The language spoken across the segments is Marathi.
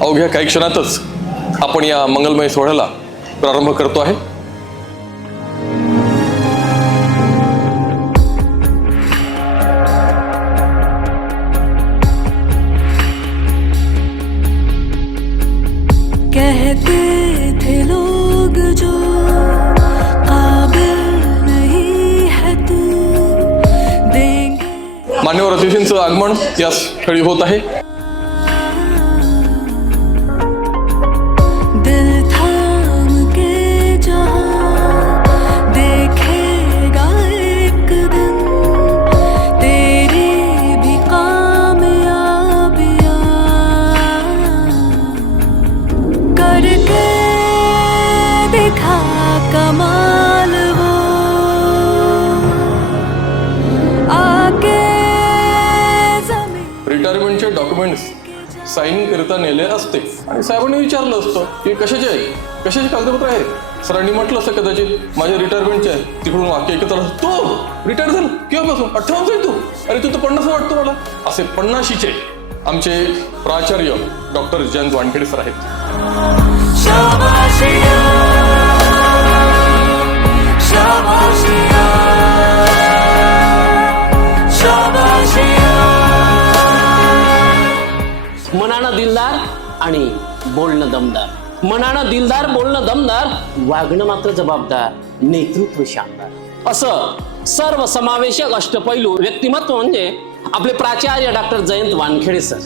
अवघ्या काही क्षणातच आपण या मंगलमय सोहळ्याला प्रारंभ करतो आहे. कहते थे लोग जो काबिल नहीं है तू देंगे. मान्यवर अतिथींचं आगमन या स्थळी होत आहे. कमाल वो आके रिटायरमेंटचे डॉक्युमेंट्स साईन करता नेले असते आणि साहेबांनी विचारलं असतं की कशाचे कागदपत्र आहेत. सरांनी म्हटलं असतं कदाचित माझ्या रिटायरमेंटचे आहे. तिकडून वाक्य एकत्र आलं, तो रिटायर झाला केव्हापासून? 58 आहे तू. अरे तू तर 50 वाटतो मला. असे 50शीचे आमचे प्राचार्य डॉक्टर जयंत वानखेडे सर आहेत. मनानं दिलदार आणि बोलणं दमदार. मनानं दिलदार, बोलणं दमदार, वागणं मात्र जबाबदार, नेतृत्व शानदार. असं सर्व समावेशक अष्टपैलू व्यक्तिमत्व म्हणजे आपले प्राचार्य डॉक्टर जयंत वानखेडे सर.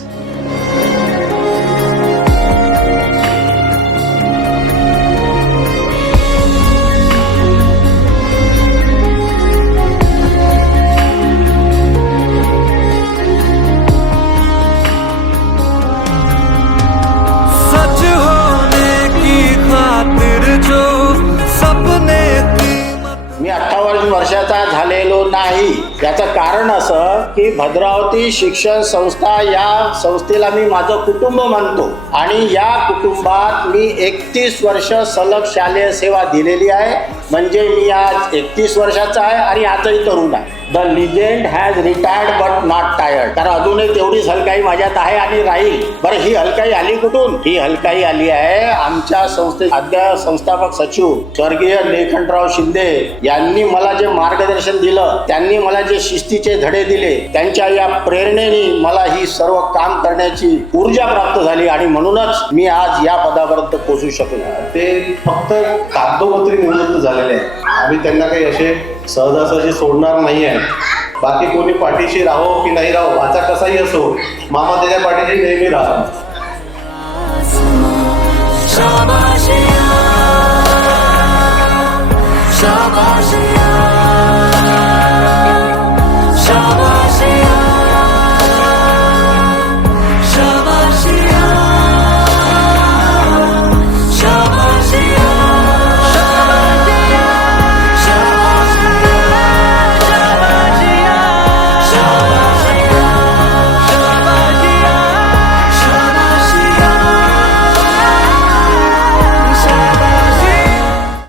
मी 58 वर्षाचा झालेलो नाही. याचं कारण असं की भद्रावती शिक्षण संस्था या संस्थेला मी माझं कुटुंब मानतो आणि या कुटुंबात मी 31 वर्ष सलग शालेय सेवा दिलेली आहे. म्हणजे मी आज 31 वर्षाचा आहे आणि आजही तरुण आहे. The legend has retired but not tired. तर अजूनही तेवढीच हलकाई माझ्यात आहे आणि राहील. बरं, ही हलकाई आली कुठून? ही हलकाई आली आहे आमच्या संस्थेचे आद्य संस्थापक सचिव स्वर्गीय लेखनराव शिंदे यांनी मला जे मार्गदर्शन दिलं, त्यांनी मला जे शिस्तीचे धडे दिले, त्यांच्या या प्रेरणेने मला ही सर्व काम करण्याची ऊर्जा प्राप्त झाली आणि म्हणूनच मी आज या पदापर्यंत पोहोचू शकलो. ते फक्त कागदोपत्री निवृत्त झालेले आहे. आम्ही त्यांना काही असे सहजासहजी सोडणार नाही आहे. बाकी कोणी पाठीशी राहो की नाही राहो, वाचा कसाही असो, मामा त्याच्या पाठीशी नेहमी राहा. शाबाश